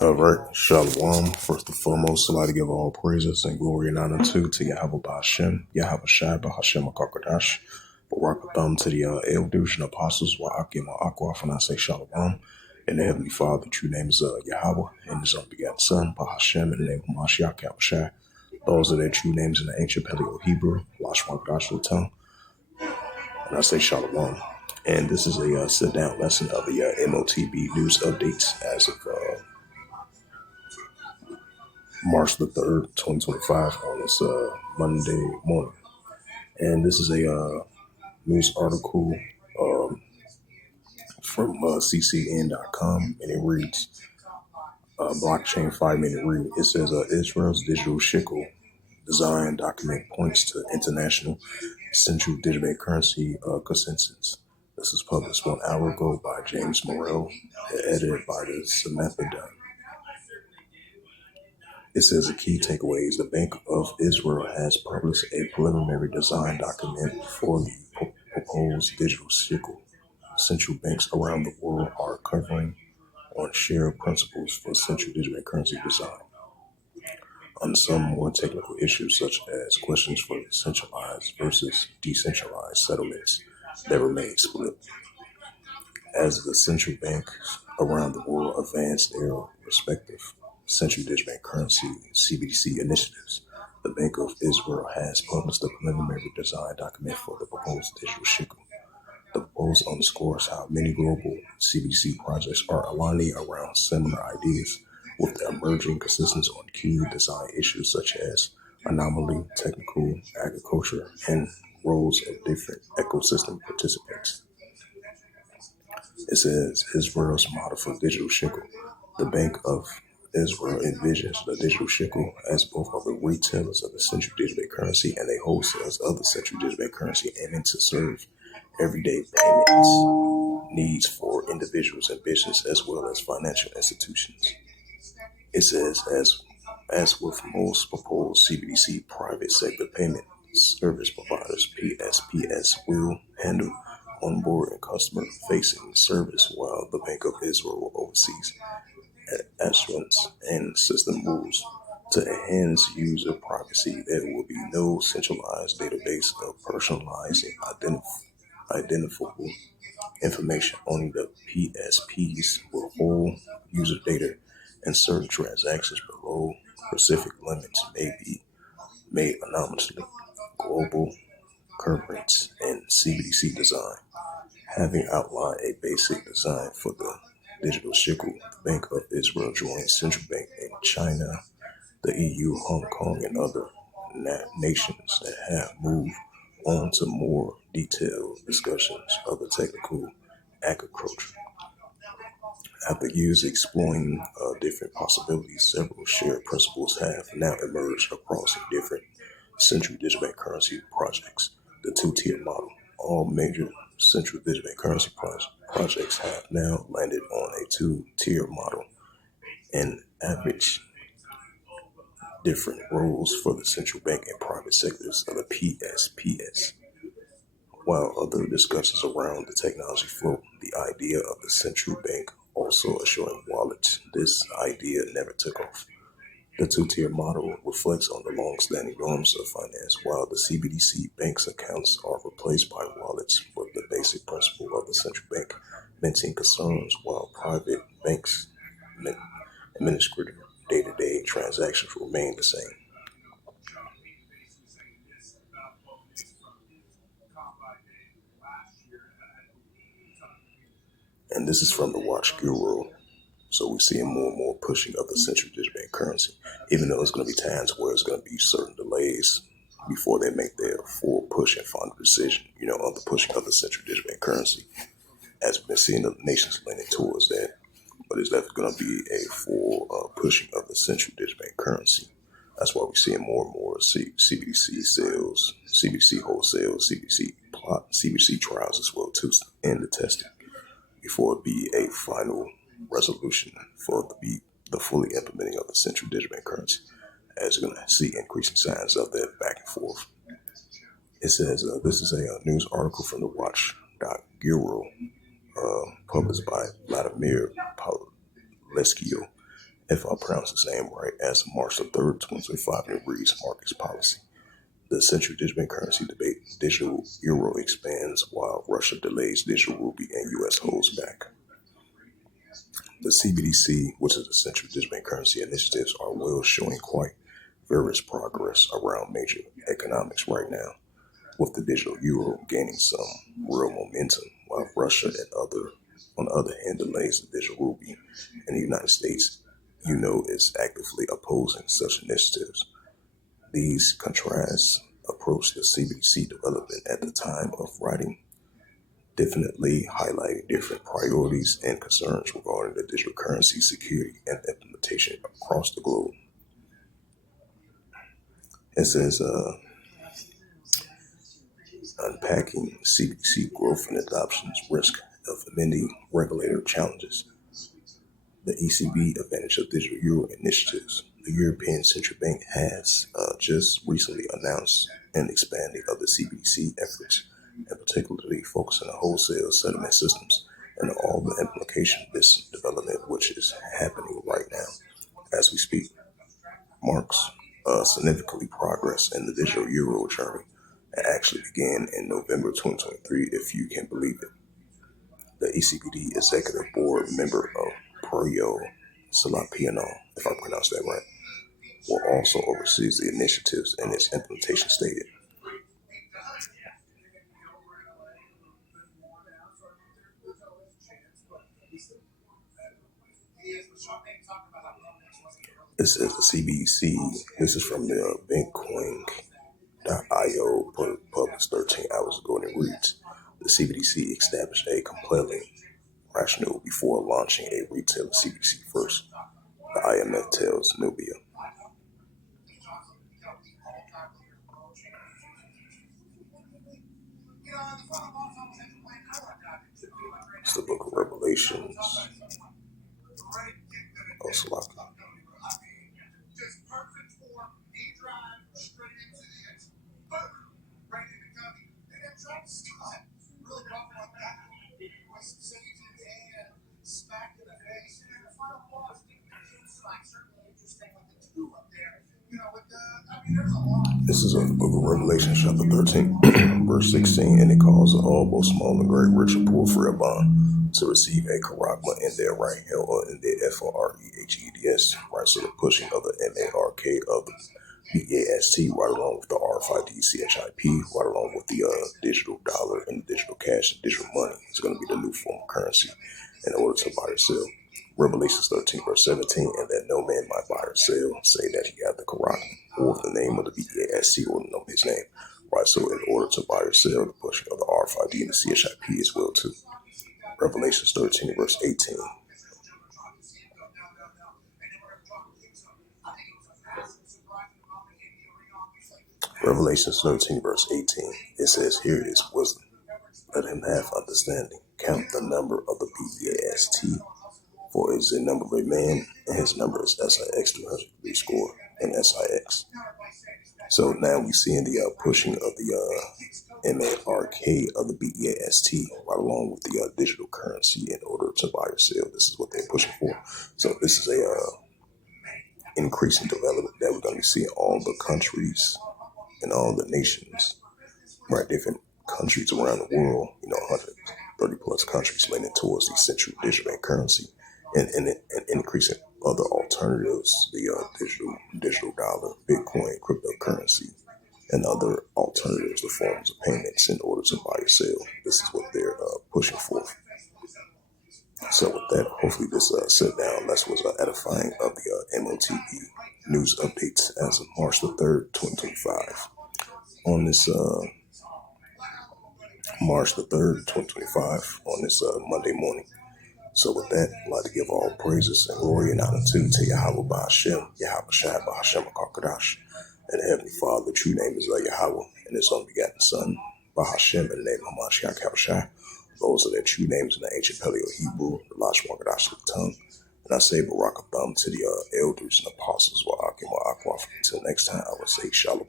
All right, Shalom. First and foremost, I'd like to give all praises and glory and honor to Yahweh Ba'Hashem, Yahweh Shai Ba'Hashem HaKakodash, Barakatham to the elders and apostles, Wa'akim Wa'akwa, and I say Shalom. In the Heavenly Father, true name is Yahweh, and His unbegotten Son, Ba'Hashem, in the name of Mashiach Yahushai. Those are their true names in the ancient Paleo-Hebrew, Lashwan the tongue, and I say Shalom. And this is a sit-down lesson of the M.O.T.B news updates as of March the 3rd, 2025 on this Monday morning. And this is a news article from ccn.com, and it reads, blockchain 5-minute read. It says Israel's digital shekel design document points to international central digital currency consensus. This was published 1 hour ago by James Morrell, edited by the Samantha Dunn. It says the key takeaways: the Bank of Israel has published a preliminary design document for the proposed digital shekel. Central banks around the world are covering on shared principles for central digital currency design. On some more technical issues, such as questions for centralized versus decentralized settlements that remain split. As the central banks around the world advance their respective central digital currency (CBDC) initiatives, the Bank of Israel has published a preliminary design document for the proposed digital shekel. The proposal underscores how many global CBDC projects are aligning around similar ideas, with the emerging consensus on key design issues such as anomaly, technical, agriculture, and roles of different ecosystem participants. It says Israel's model for digital shekel. The Bank of Israel envisions the digital shekel as both of the retailers of the central digital currency and the wholesalers of the central digital currency, aiming to serve everyday payments needs for individuals and business as well as financial institutions. It says, as with most proposed CBDC, private sector payment service providers (PSPS) will handle onboard and customer-facing service, while the Bank of Israel oversees assurance and system rules to enhance user privacy. There will be no centralized database of personalized and identifiable information. Only the PSPs will hold user data, and certain transactions below specific limits may be made anonymously. Global currency and CBDC design. Having outlined a basic design for the digital shekel, the Bank of Israel joined central bank in China, the EU, Hong Kong, and other nations that have moved on to more detailed discussions of the technical agriculture. After years exploring different possibilities, several shared principles have now emerged across different central digital currency projects. The two-tier model. All major central digital currency projects have now landed on a two-tier model and average different roles for the central bank and private sectors of the PSPS. While other discussions around the technology float, the idea of the central bank also assuring wallets, this idea never took off. The two-tier model reflects on the long-standing norms of finance, while the CBDC bank's accounts are replaced by wallets, with the basic principle of the central bank minting concerns, while private banks administrative day-to-day transactions remain the same. And this is from the Watch Guru. So we're seeing more and more pushing of the central digital bank currency, even though it's going to be times where it's going to be certain delays before they make their full push and final decision, on the pushing of the central digital bank currency. As we've been seeing the nations leaning towards that, but it's definitely going to be a full pushing of the central digital bank currency. That's why we're seeing more and more CBDC sales, CBDC wholesale, CBDC trials as well too, and the testing before it be a final resolution for the fully implementing of the central digital bank currency, as you're going to see increasing signs of that back and forth. It says this is a news article from the Watch.Guru, published by Vladimir Leskio, if I pronounce his name right, as of March the 3rd, 2025, and it reads Markets Policy. The central digital currency debate, digital euro expands while Russia delays digital ruby and U.S. holds back. The CBDC, which is the central digital currency initiatives, are well showing quite various progress around major economics right now, with the digital euro gaining some real momentum, while Russia on the other hand, delays the digital ruby, and the United States, is actively opposing such initiatives. These contrasts approach the CBDC development at the time of writing, definitely highlighting different priorities and concerns regarding the digital currency security and implementation across the globe. It says, unpacking CBDC growth and adoption's risk of many regulator challenges. The ECB advantage of digital euro initiatives. The European Central Bank has just recently announced an expanding of the CBDC efforts, and particularly focusing on wholesale settlement systems and all the implication of this development, which is happening right now as we speak, marks significantly progress in the digital euro journey. It actually began in November 2023, if you can believe it. The ECBD executive board member of Perio Salapiano, if I pronounced that right, will also oversee the initiatives and its implementation stated. This is the CBDC. This is from the Bitcoin.io, published 13 hours ago, and it reads, the CBDC established a compelling rationale before launching a retail CBDC first, the IMF tells Nubia. It's the book of Revelations. Oh, Salaki. This is of the book of Revelation, chapter 13, verse 16, and it calls all, both small and great, rich and poor, free or bond, to receive a charagma in their right hand or in their FOREHEDS, right? So the pushing of the M.A.R.K. of the BAST, right along with the RFID CHIP, right along with the digital dollar and digital cash and digital money. It's going to be the new form of currency in order to buy or sell. Revelations 13, verse 17, and that no man might buy or sell, say that he hath the charagma, or the name of the BAST, or know his name. Right, so in order to buy or sell, the pushing of the RFID and the CHIP as well too. Revelations 13, verse 18. Revelations 13, verse 18. It says, here is wisdom. Let him have understanding. Count the number of the BAST, for it is the number of a man, and his number is SIX 203 score and SIX. So now we see in the pushing of the MARK of the BAST, right along with the digital currency in order to buy or sell. This is what they're pushing for. So this is a increasing development that we're going to see in all the countries and all the nations, right? Different countries around the world, 130 plus countries leaning towards the central digital currency and increasing other alternatives, the digital dollar, Bitcoin, cryptocurrency, and other alternatives, the forms of payments in order to buy or sell. This is what they're pushing for. So with that, hopefully this sit down lesson was edifying of the M.O.T.B news updates as of March the 3rd, 2025. On this March the 3rd, 2025, on this Monday morning. So with that, I'd like to give all praises and glory and honor to Yahweh Ba'Hashem, Yahweh Shai Ba'Hashem HaKadosh, and the Heavenly Father. The true name is Yahweh, and His only begotten Son, Ba'Hashem, in the name of Hamashiach Yahushua. Those are their true names in the ancient Paleo-Hebrew, the Lashon Kodash tongue. And I say Barak Atham to the elders and apostles, Wa'akim Wa'akwaf. Until next time, I will say Shalom.